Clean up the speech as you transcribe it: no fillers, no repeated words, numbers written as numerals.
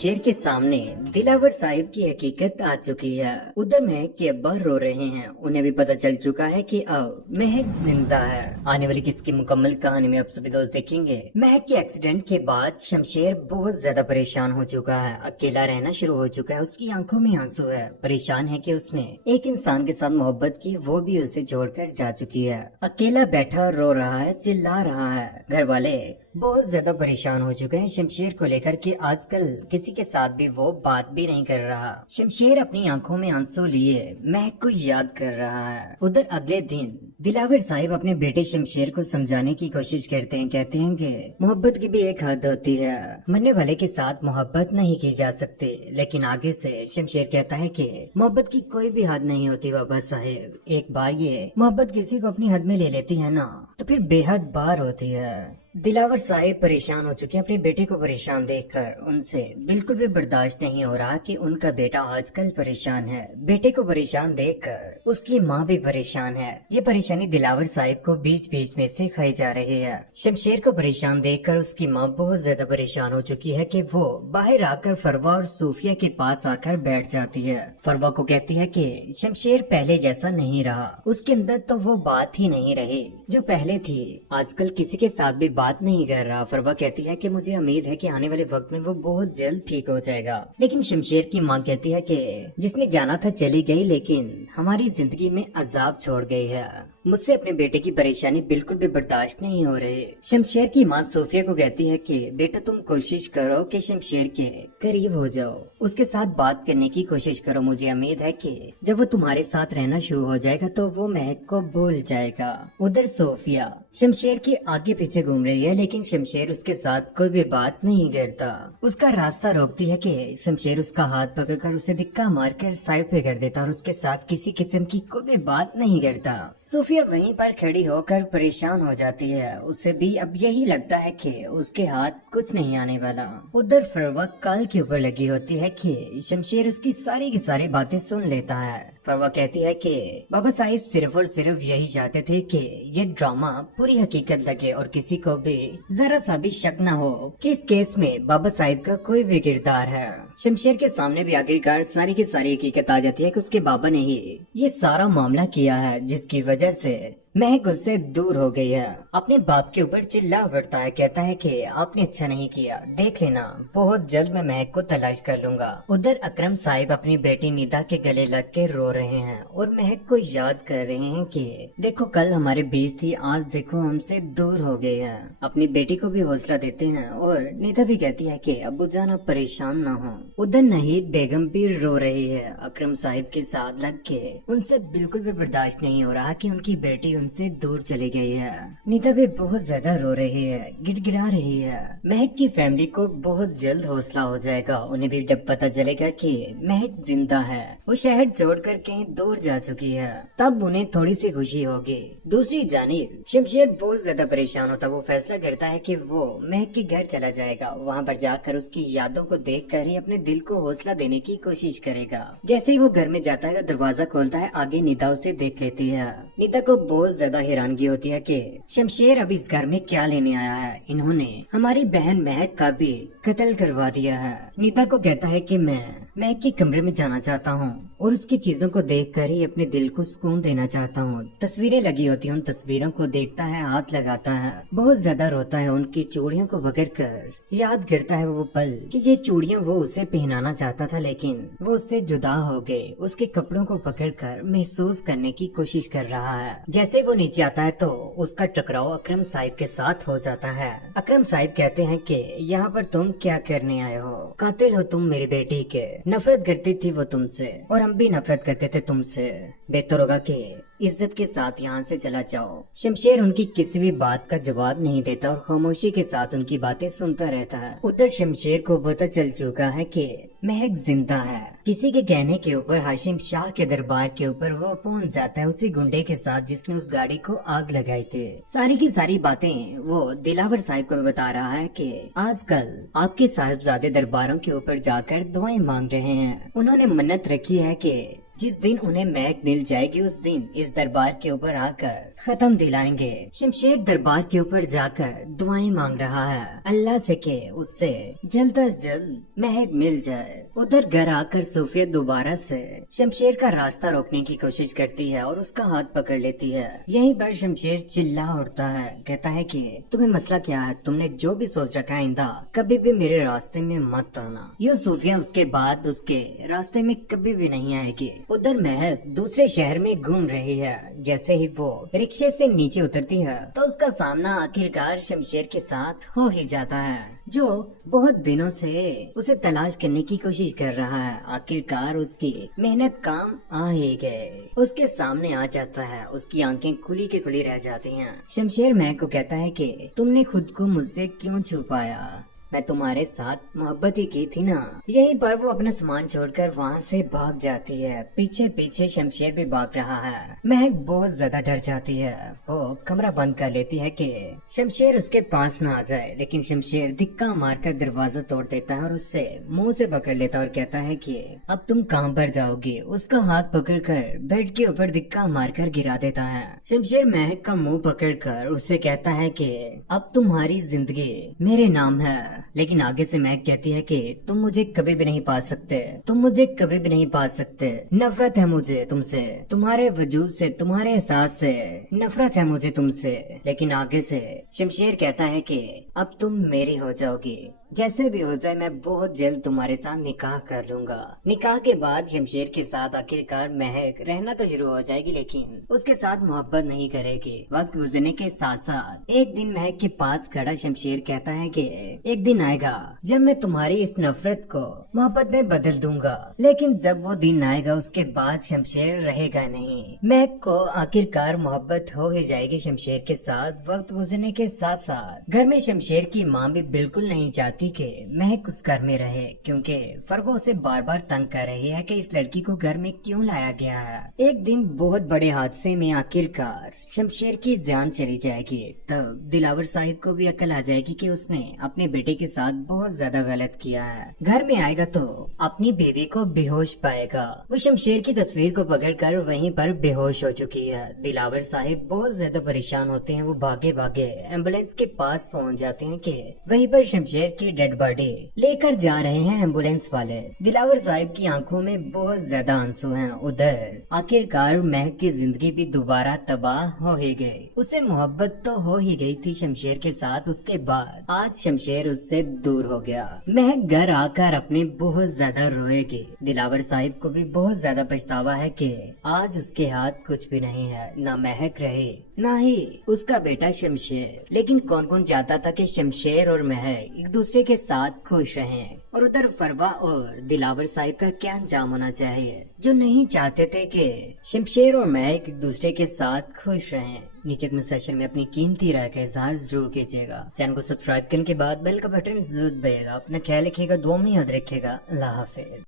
शेर के सामने दिलावर साहिब की हकीकत आ चुकी है। उधर महक के अब्बा रो रहे हैं। उन्हें भी पता चल चुका है कि अब महक जिंदा है। आने वाली किसकी मुकम्मल कहानी में आप सभी दोस्त देखेंगे। महक के एक्सीडेंट के बाद शमशेर बहुत ज्यादा परेशान हो चुका है, अकेला रहना शुरू हो चुका है। उसकी आंखों में आंसू है, परेशान है कि उसने एक इंसान के साथ मोहब्बत की, वो भी उसे छोड़कर जा चुकी है। अकेला बैठा और रो रहा है, चिल्ला रहा है। घर वाले बहुत ज्यादा परेशान हो चुके हैं शमशेर को लेकर कि आजकल किसी के साथ भी वो बात भी नहीं कर रहा। शमशेर अपनी आंखों में आंसू लिए महक को याद कर रहा है। उधर अगले दिन दिलावर साहिब अपने बेटे शमशेर को समझाने की कोशिश करते हैं। कहते हैं कि मोहब्बत की भी एक हद होती है, मरने वाले के साथ मोहब्बत नहीं की जा सकती। लेकिन आगे से शमशेर कहता है कि मोहब्बत की कोई भी हद नहीं होती बाबा साहिब। एक बार ये मोहब्बत किसी को अपनी हद में ले लेती है ना, तो फिर बेहद बार होती है। दिलावर साहिब परेशान हो चुके हैं अपने बेटे को परेशान देखकर। उनसे बिल्कुल भी बर्दाश्त नहीं हो रहा कि उनका बेटा आजकल परेशान है। बेटे को परेशान देखकर उसकी माँ भी परेशान है। ये परेशानी दिलावर साहिब को बीच बीच में से खाई जा रही है। शमशेर को परेशान देखकर उसकी माँ बहुत ज्यादा परेशान हो चुकी है कि वो बाहर आकर फरवा और सूफिया के पास आकर बैठ जाती है। फरवा को कहती है कि शमशेर पहले जैसा नहीं रहा, उसके अंदर तो वो बात ही नहीं रही जो पहले थी। आजकल किसी के साथ भी बात नहीं कर रहा। फरवा कहती है कि मुझे उम्मीद है कि आने वाले वक्त में वो बहुत जल्द ठीक हो जाएगा। लेकिन शमशेर की माँ कहती है कि जिसने जाना था चली गई, लेकिन हमारी जिंदगी में अजाब छोड़ गई है। मुझसे अपने बेटे की परेशानी बिल्कुल भी बर्दाश्त नहीं हो रही। शमशेर की माँ सोफिया को कहती है कि बेटा तुम कोशिश करो कि शमशेर के करीब हो जाओ, उसके साथ बात करने की कोशिश करो। मुझे उम्मीद है कि जब वो तुम्हारे साथ रहना शुरू हो जाएगा तो वो महक को भूल जाएगा। उधर सोफिया शमशेर के आगे पीछे घूम रही है, लेकिन शमशेर उसके साथ कोई भी बात नहीं करता। उसका रास्ता रोकती है कि शमशेर उसका हाथ पकड़कर उसे धिक्का मारकर साइड पे कर देता और उसके साथ किसी किस्म की कोई भी बात नहीं करता। सोफिया वहीं पर खड़ी होकर परेशान हो जाती है। उसे भी अब यही लगता है कि उसके हाथ कुछ नहीं आने वाला। उधर फरवा काल के ऊपर लगी होती है कि शमशेर उसकी सारी की सारी बातें सुन लेता है। फरवा कहती है कि बाबा साहिब सिर्फ और सिर्फ यही चाहते थे कि ये ड्रामा पूरी हकीकत लगे और किसी को भी जरा सा भी शक न हो कि इस केस में बाबा साहिब का कोई भी किरदार है। शमशेर के सामने भी आखिरकार सारी की सारी हकीकत आ जाती है कि उसके बाबा ने ही ये सारा मामला किया है, जिसकी वजह से महक उससे दूर हो गई है। अपने बाप के ऊपर चिल्ला उठता है, कहता है कि आपने अच्छा नहीं किया, देख लेना बहुत जल्द मैं महक को तलाश कर लूंगा। उधर अकरम साहिब अपनी बेटी निदा के गले लग के रो रहे हैं और महक को याद कर रहे हैं कि देखो कल हमारे बीच थी, आज देखो हमसे दूर हो गई है। अपनी बेटी को भी हौसला देते हैं और निदा भी कहती है कि अब्बू जान आप परेशान ना हो। उधर नहीद बेगम भी रो रही है अकरम साहिब के साथ लग के। उनसे बिल्कुल भी बर्दाश्त नहीं हो रहा कि उनकी बेटी उनसे दूर चली गई है। नीता भी बहुत ज्यादा रो रही है, गिड़गिड़ा रही है। महक की फैमिली को बहुत जल्द हौसला हो जाएगा। उन्हें भी जब पता चलेगा कि महक जिंदा है, वो शहर छोड़कर कहीं दूर जा चुकी है, तब उन्हें थोड़ी सी खुशी होगी। दूसरी जानिब शमशेर बहुत ज्यादा परेशान होता। वो फैसला करता है कि वो महक के घर चला जाएगा। वहाँ पर जाकर उसकी यादों को देखकर ही अपने दिल को हौसला देने की कोशिश करेगा। जैसे ही वो घर में जाता है तो दरवाजा खोलता है, आगे निदा उसे देख लेती है। निदा को बहुत ज्यादा हैरानगी होती है कि शमशेर अब इस घर में क्या लेने आया है। इन्होंने हमारी बहन महक का भी कत्ल करवा दिया है। नीता को कहता है कि मैं महक के कमरे में जाना चाहता हूँ और उसकी चीजों को देखकर ही अपने दिल को सुकून देना चाहता हूँ। तस्वीरें लगी होती हैं, उन तस्वीरों को देखता है, हाथ लगाता है, बहुत ज्यादा रोता है। उनकी चूड़ियों को पकड़कर याद करता है वो पल कि ये चूड़ियां वो उसे पहनाना चाहता था, लेकिन वो उससे जुदा हो गए। उसके कपड़ों को पकड़कर महसूस करने की कोशिश कर रहा है। जैसे वो नीचे आता है तो उसका टकराव अकरम साहिब के साथ हो जाता है। अकरम साहिब कहते हैं कि यहाँ पर तुम क्या करने आए हो, कातिल हो तुम मेरी बेटी के। नफरत करती थी वो तुमसे और हम भी नफरत करते थे तुमसे। बेहतर होगा कि इज्जत के साथ यहाँ से चला जाओ। शमशेर उनकी किसी भी बात का जवाब नहीं देता और खामोशी के साथ उनकी बातें सुनता रहता है। उधर शमशेर को पता चल चुका है कि महक जिंदा है। किसी के कहने के ऊपर हाशिम शाह के दरबार के ऊपर वो पहुंच जाता है, उसी गुंडे के साथ जिसने उस गाड़ी को आग लगाई थी। सारी की सारी बातें वो दिलावर साहिब को बता रहा है कि आजकल आपके साहिबजादे दरबारों के ऊपर जाकर दुआएं मांग रहे हैं। उन्होंने मन्नत रखी है कि जिस दिन उन्हें महक मिल जाएगी उस दिन इस दरबार के ऊपर आकर खत्म दिलाएंगे। शमशेर दरबार के ऊपर जाकर दुआएं मांग रहा है अल्लाह से कि उससे जल्द से जल्द महक मिल जाए। उधर घर आकर सूफिया दोबारा से शमशेर का रास्ता रोकने की कोशिश करती है और उसका हाथ पकड़ लेती है। यहीं पर शमशेर चिल्ला उठता है, कहता है कि तुम्हें मसला क्या है, तुमने जो भी सोच रखा है आइंदा कभी भी मेरे रास्ते में मत आना। यो सूफिया उसके बाद उसके रास्ते में कभी भी नहीं आएगी। उधर महक दूसरे शहर में घूम रही है। जैसे ही वो रिक्शे से नीचे उतरती है तो उसका सामना आखिरकार शमशेर के साथ हो ही जाता है, जो बहुत दिनों से उसे तलाश करने की कोशिश कर रहा है। आखिरकार उसकी मेहनत काम आ ही गए, उसके सामने आ जाता है। उसकी आंखें खुली के खुली रह जाती हैं। शमशेर महक को कहता है कि तुमने खुद को मुझसे क्यों छुपाया, मैं तुम्हारे साथ मोहब्बत ही की थी ना। यहीं पर वो अपना सामान छोड़कर वहाँ से भाग जाती है। पीछे पीछे शमशेर भी भाग रहा है। महक बहुत ज्यादा डर जाती है। वो कमरा बंद कर लेती है कि शमशेर उसके पास ना आ जाए, लेकिन शमशेर धिक्का मारकर दरवाजा तोड़ देता है और उससे मुंह से पकड़ लेता है और कहता है कि अब तुम कहाँ पर जाओगी। उसका हाथ पकड़कर बेड के ऊपर धिक्का मारकर गिरा देता है। शमशेर महक का मुंह पकड़कर उससे कहता है कि अब तुम्हारी जिंदगी मेरे नाम है। लेकिन आगे से महक कहती है कि तुम मुझे कभी भी नहीं पा सकते, तुम मुझे कभी भी नहीं पा सकते। नफरत है मुझे तुमसे, तुम्हारे वजूद से, तुम्हारे एहसास से नफरत है मुझे तुमसे। लेकिन आगे से शमशेर कहता है कि अब तुम मेरी हो जाओगी, जैसे भी हो जाए मैं बहुत जल्द तुम्हारे साथ निकाह कर लूंगा। निकाह के बाद शमशेर के साथ आखिरकार महक रहना तो शुरू हो जाएगी, लेकिन उसके साथ मोहब्बत नहीं करेगी। वक्त गुजरने के साथ साथ एक दिन महक के पास खड़ा शमशेर कहता है कि एक दिन आएगा जब मैं तुम्हारी इस नफरत को मोहब्बत में बदल दूंगा। लेकिन जब वो दिन आएगा उसके बाद शमशेर रहेगा नहीं। महक को आखिरकार मोहब्बत हो ही जाएगी शमशेर के साथ। वक्त गुजरने के साथ साथ घर में शमशेर की माँ भी बिल्कुल नहीं चाहती कि महक उस घर में रहे, क्योंकि फरवा उसे बार बार तंग कर रही है कि इस लड़की को घर में क्यों लाया गया है। एक दिन बहुत बड़े हादसे में आखिरकार शमशेर की जान चली जाएगी। तब दिलावर साहिब को भी अकल आ जाएगी कि उसने अपने बेटे के साथ बहुत ज्यादा गलत किया है। घर में आएगा तो अपनी बीवी को बेहोश पाएगा। वो शमशेर की तस्वीर को पकड़कर वहीं पर बेहोश हो चुकी है। दिलावर साहिब बहुत ज्यादा परेशान होते हैं। वो भागे भागे एम्बुलेंस के पास पहुंच जाते हैं कि वहीं पर शमशेर की डेड बॉडी लेकर जा रहे हैं एम्बुलेंस वाले। दिलावर साहिब की आंखों में बहुत ज्यादा आंसू हैं। उधर आखिरकार महक की जिंदगी भी दोबारा तबाह हो ही गई। उसे मोहब्बत तो हो ही गई थी शमशेर के साथ। उसके बाद आज शमशेर उससे दूर हो गया। महक घर आकर अपने बहुत ज्यादा रोएगी। दिलावर साहिब को भी बहुत ज्यादा पछतावा है कि आज उसके हाथ कुछ भी नहीं है, ना महक रहे ना ही उसका बेटा शमशेर। लेकिन कौन कौन चाहता था कि शमशेर और महक एक दूसरे के साथ खुश रहें। और उधर फरवा और दिलावर साहिब का क्या अंजाम होना चाहिए, जो नहीं चाहते थे कि शमशेर और महक एक दूसरे के साथ खुश रहें। नीचे कमेंट सेक्शन में अपनी कीमती राय का इजहार जरूर कीजिएगा। चैनल को सब्सक्राइब करने के बाद बेल का बटन जरूर दबाइएगा। अपना ख्याल रखिएगा, दुआ में याद रखिएगा। अल्लाह हाफिज।